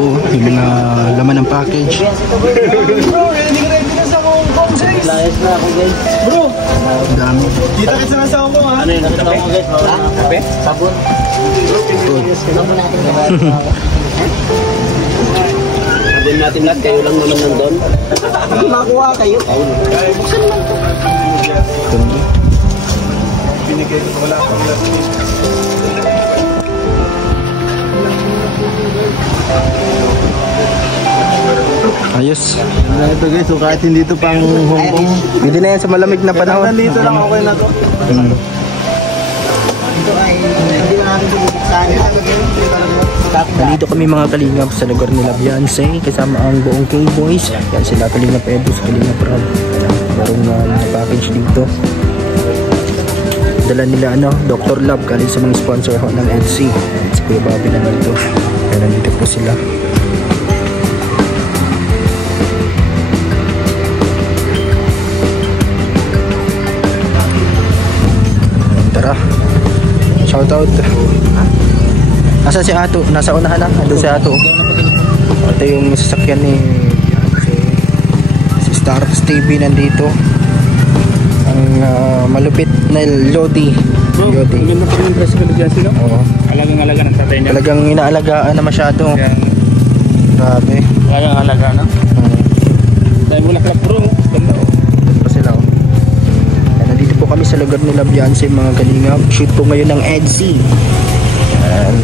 po yung mga laman ng package. Layas na ako guys. Bro! Dami. Kita kita na sa ako ha? Ano yung nakita mo guys? Kape? Sabon? Sabon natin lahat, kayo lang naman nandun. Makuha kayo. Buksan lang ito. Binigay ko wala akong lasting. Ayos. Ito guys, so kahit hindi ito pang Hong Kong. Pwede na yan sa malamig na panahon. Nandito lang okay na to. Ito ay hindi na natin bubuksan. Nandito kami mga kalingap sa lugar nila Beyonce kasama ang buong K-Boys. Yan sila Kalingap Ebus, Kalingap Rob. Merong package dito. Dala nila Dr. Love galing sa mga sponsor ho ng EDC. Si Kuya Bobby na nandito. Kaya nandito po sila. Tara. Shout out. Nasa si Ato? Nasa unahan na? Ando si Ato. Ito yung sasakyan ni si Stars TV nandito. Ang malupit na Lodi. Lodi. Ganda pa rin yung press ko dyan sila. Oo. Alagang-alaga ng tatay niya. Talagang inaalagaan na masyado. Grabe. Alagang-alaga na. Dahil mo naklap bro. Ganda o. Pa sila o. Nandito po kami sa lugar nila Beyonce mga kalingap. Shoot po ngayon ng EDC. Ayan.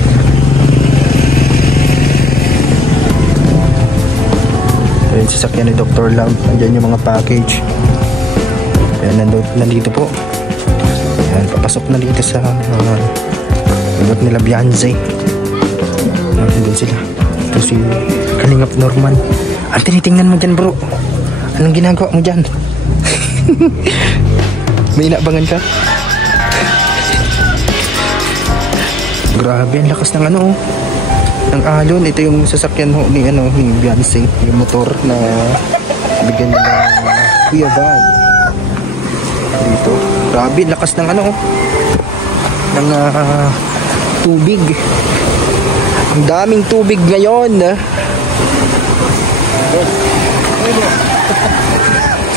Ito yung sasakyan ni Dr. Love. Andyan yung mga package. Ayan, nandito po. Ayan, papasok na dito sa lugar nila Beyonce. Nandun sila. Ito si Kalingap Norman. Ang tinitingnan mo dyan bro. Anong ginagawa mo dyan? May inaabangan ka? Grabe, ang lakas ng ng alon. Ito yung sasakyan ho ni Beyonce, yung motor na bigyan nila Kuya Bag. Dito. Grabe, lakas ng ng tubig. Ang daming tubig ngayon.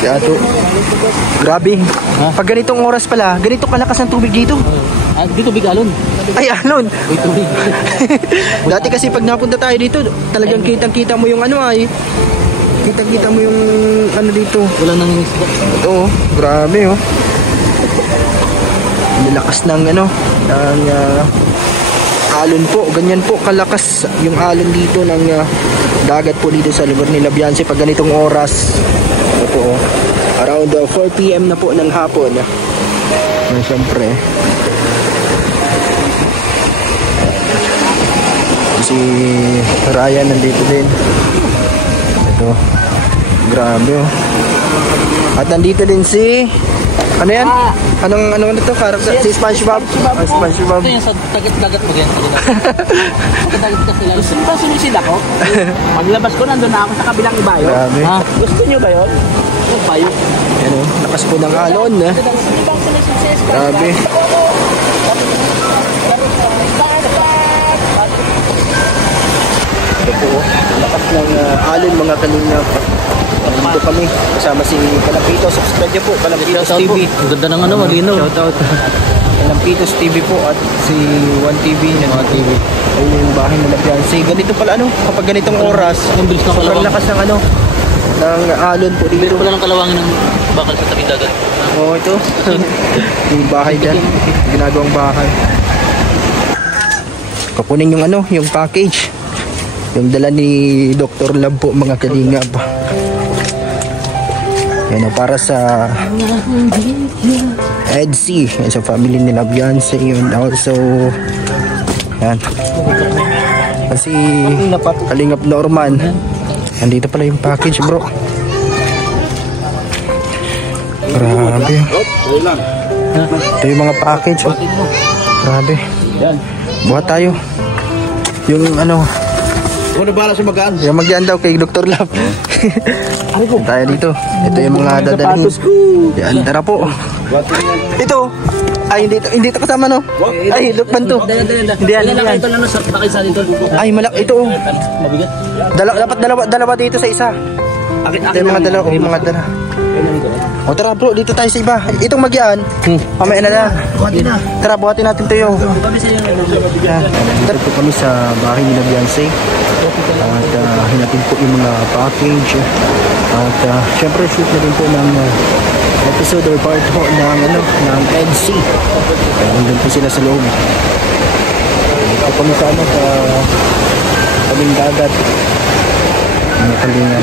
Si Ato. Grabe. Pag ganitong oras pala, ganito kalakas ng tubig dito. Dito big alon. Ay, alon. Uy, tubig. Dati kasi pag napunta tayo dito, talagang kitang-kita mo yung Kitang-kita mo yung dito. Wala nang spot. Oo, grabe oh. Nilakas ng ng alon po. Ganyan po kalakas yung alon dito ng dagat po dito sa lugar nila Beyonce pag ganitong oras. Ito po oh. Around 4 PM na po ng hapon. Siyempre. Si Ryan nandito din. Ito. Grabe oh. At nandito din si ano yan? Anong ito? Si SpongeBob? SpongeBob. Ito yung sa dagat mo ganyan. Dagat ka sila. Gusto mo ba sumisid ako? Paglabas ko nandun na ako sa kabilang ibayo. Grabe. Gusto nyo ba yun? Ibayo. Ano? Lakas po ng alon. Grabe. Ito po. Lakas ng alon mga kalingap. Dito kami kasama si Kalampitos. Subscribe niyo po Kalampitos TV. Ang ganda ng malinaw. Shoutout. Kalampitos TV po at si 1TV. Ayun yung bahay nila Beyonce. Ganito pala kapag ganitong oras. Sobrang lakas ng ng alon po dito. Meron pala ng kalawangin ng bakal sa tabi dagat. Oo, ito. Yung bahay dyan. Ginagawang bahay. Kukunin yung yung package. Yung dala ni Dr. Love po mga kalingap. Yan para sa EDC. Yan sa family nila Beyonce. Yun also. Yan. Kasi Kalingap Norman. Nandito pala yung package bro. Grabe. Ito yung mga package oh. Grabe. Buhat tayo. Yung Ano bala sa magaan? yung magyan daw kay Dr. Love. Tayo dito. Ito yung mga dadalhin. Yan, tara po. Ito. Ay, hindi to kasama, no? Ay, Lukban to. Hindi yan, hindi yan. Ito lang sa bakit sa dito. Ay, ito. Mabigat. Dapat dalawa dito sa isa. Ito yung mga dala. O tara bro, dito tayo sa iba. Itong magyaan, mamaya na. Tara, buhatin natin ito yung. Tara po kami sa bahay ni Beyonce. At hinapin po yung mga package. At syempre shoot na din po ng episode or part po ng EDC. Nandun po sila sa loob. Dito kami sa tabing dagat. Mga kalinga.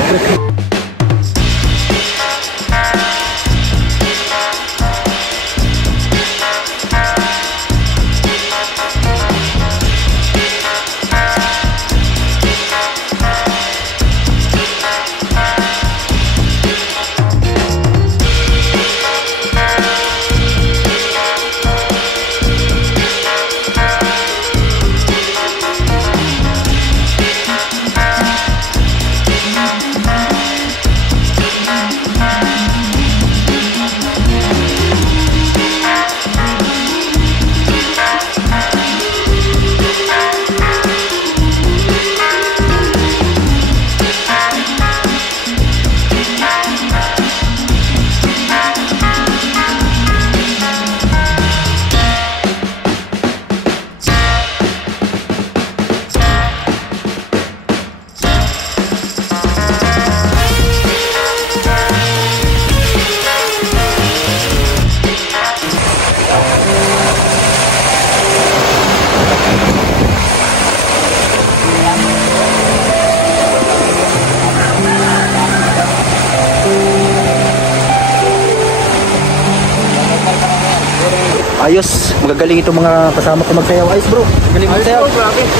Ayos, magagaling itong mga kasama ko magsayaw. Ayos bro, galing magsayaw.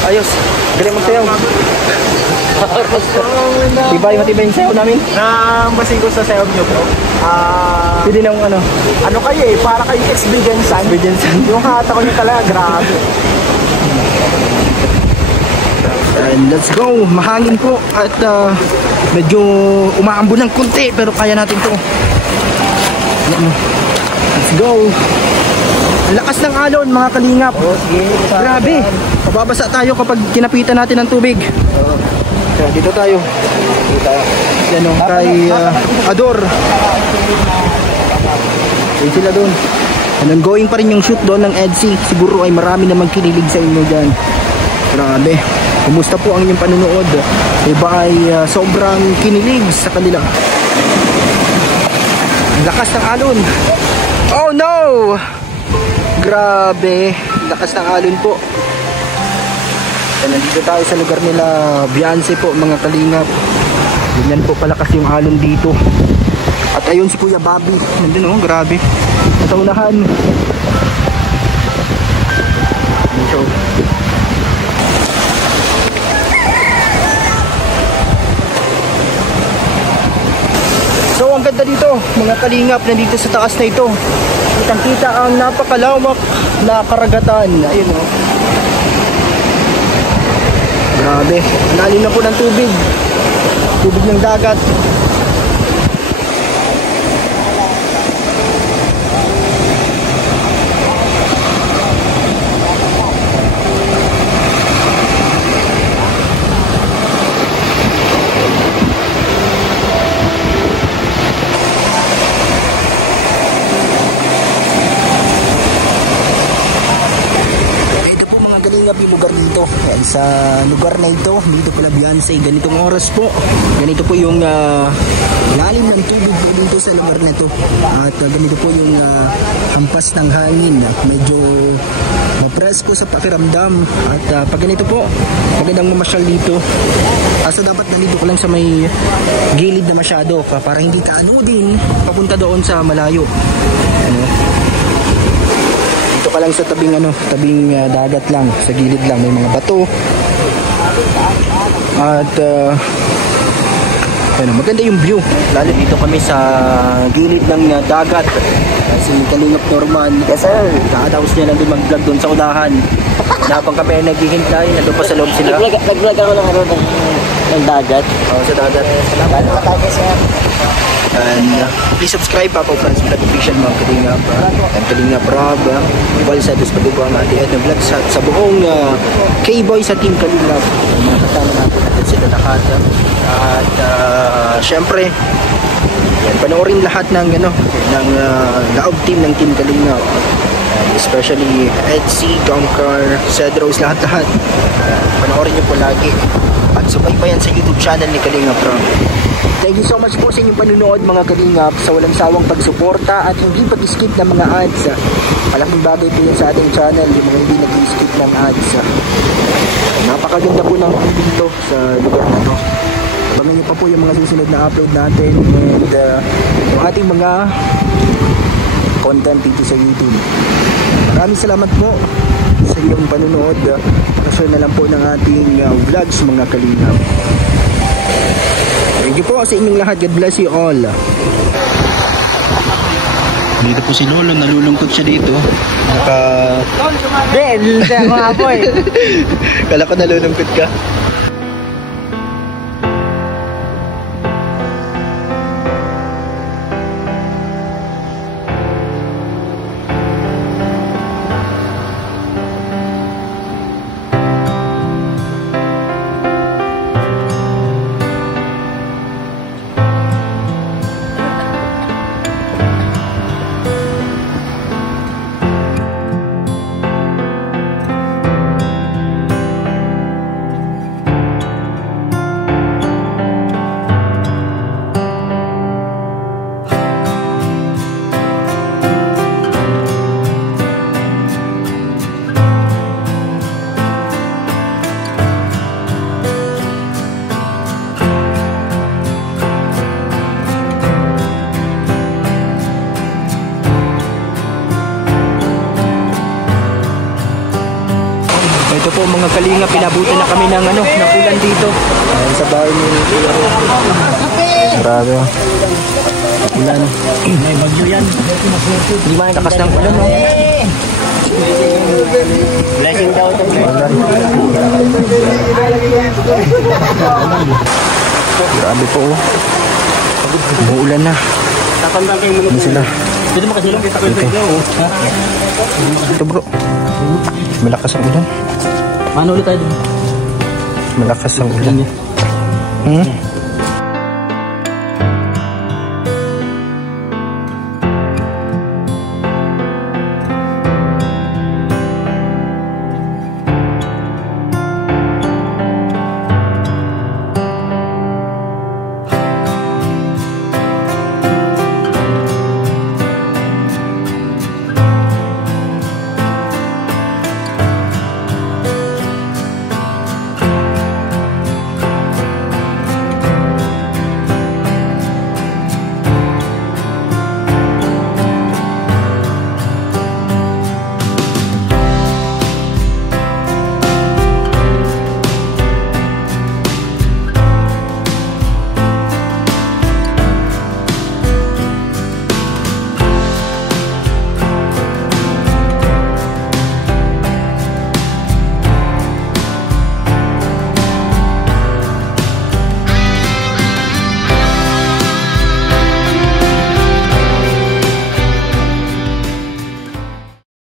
Ayos, galing magsayaw. Matibay yung sayaw namin. Basin ko sa sayaw nyo bro. Pwede nang Ano kayo para kayo experience. Yung hata ko nyo talaga, grabe. And let's go, mahangin po. At medyo umaambon ng kunti, pero kaya natin to. Let's go. Lakas ng alon mga kalingap. Grabe. Mababasa tayo kapag kinapitan natin ng tubig. Kaya dito tayo. Yan o, kay Ador. Ayun sila doon. And ongoing pa rin yung shoot doon ng EDC. Siguro ay marami na magkinilig sa inyo dyan. Grabe. Kumusta po ang inyong panunood? Iba ay sobrang kinilig sa kanila. Lakas ng alon. Oh no! Grabe, lakas ng alon po. Nandito tayo sa lugar nila Beyonce po mga kalingap. Ganyan po palakas yung alon dito. At ayun si Kuya Bobby. Nandun oh, grabe. At unahan. So ang ganda dito mga kalingap, nandito sa taas na ito. Kitang-kita ang napakalawak na karagatan. Ayun o. Grabe. Lalim na po ng tubig. Tubig ng dagat. Yung lugar dito. Yan, sa lugar na ito, dito pala Beyonce, ganitong oras po. Ganito po yung lalim ng tubig dito sa lugar na ito. At ganito po yung hampas ng hangin. Medyo presko sa pakiramdam. At pag ganito po, magandang mamasyal dito. So dapat nandito ko lang sa may gilid na masyado para hindi ka din papunta doon sa malayo. Dito ka lang sa tabing dagat lang, sa gilid lang, may mga bato. At maganda yung view. Lalo dito kami sa gilid ng dagat. Si Kalingap Norman. Yes sir. Nakatapos niya nandun mag-vlog doon sa unahan. Habang kami naghihintay, nandun pa sa loob sila. Nag-vlog ako ng dagat. Oo, sa dagat. Salamat. And please subscribe Papa Franz Vlog Official mga Kalingap. And Kalingap Rob, Val Santos Padugo ang ating Edna Vlog sa buong K-Boy sa Team Kalingap. Mga kasama natin sila lahat. At syempre, yan, panoorin lahat ng Laog Team ng Team Kalingap. And especially Edsy, Tomcar, Cedros, lahat-lahat. Panoorin nyo po lagi. At subaybayan sa YouTube channel ni Kalingap Rob. Thank you so much po sa inyong panunood mga Kalingap, sa walang sawang pagsuporta at hindi pag-skip ng mga ads. Malaking bagay po yan sa ating channel, yung mga hindi nag-skip ng ads. Napakaganda po ng dito sa lugar na to. Abangan nyo pa po yung mga susunod na upload natin and yung ating mga content dito sa YouTube. Maraming salamat po sa inyong panunood. Share na lang po ng ating vlogs mga Kalingap. Thank you po sa inyong lahat. God bless you all. Dito po si Lolo, nalulungkot siya dito. Ben, siya ako nga po eh. Kala ko nalulungkot ka. Ito po mga Kalingap, pinabuti na kami ng nakulan dito. Ayan sa bahay ni grabe. Ulan. May bagyo yan. Hindi man takas ng ulan, no? Blessing daw ito. Grabe po, oh. Umuulan na. Ano sila? Pwede mo kasi lang kita ko yung Ito bro. Malakas ang ulan. Paano ulit tayo? Malakas ang ulan.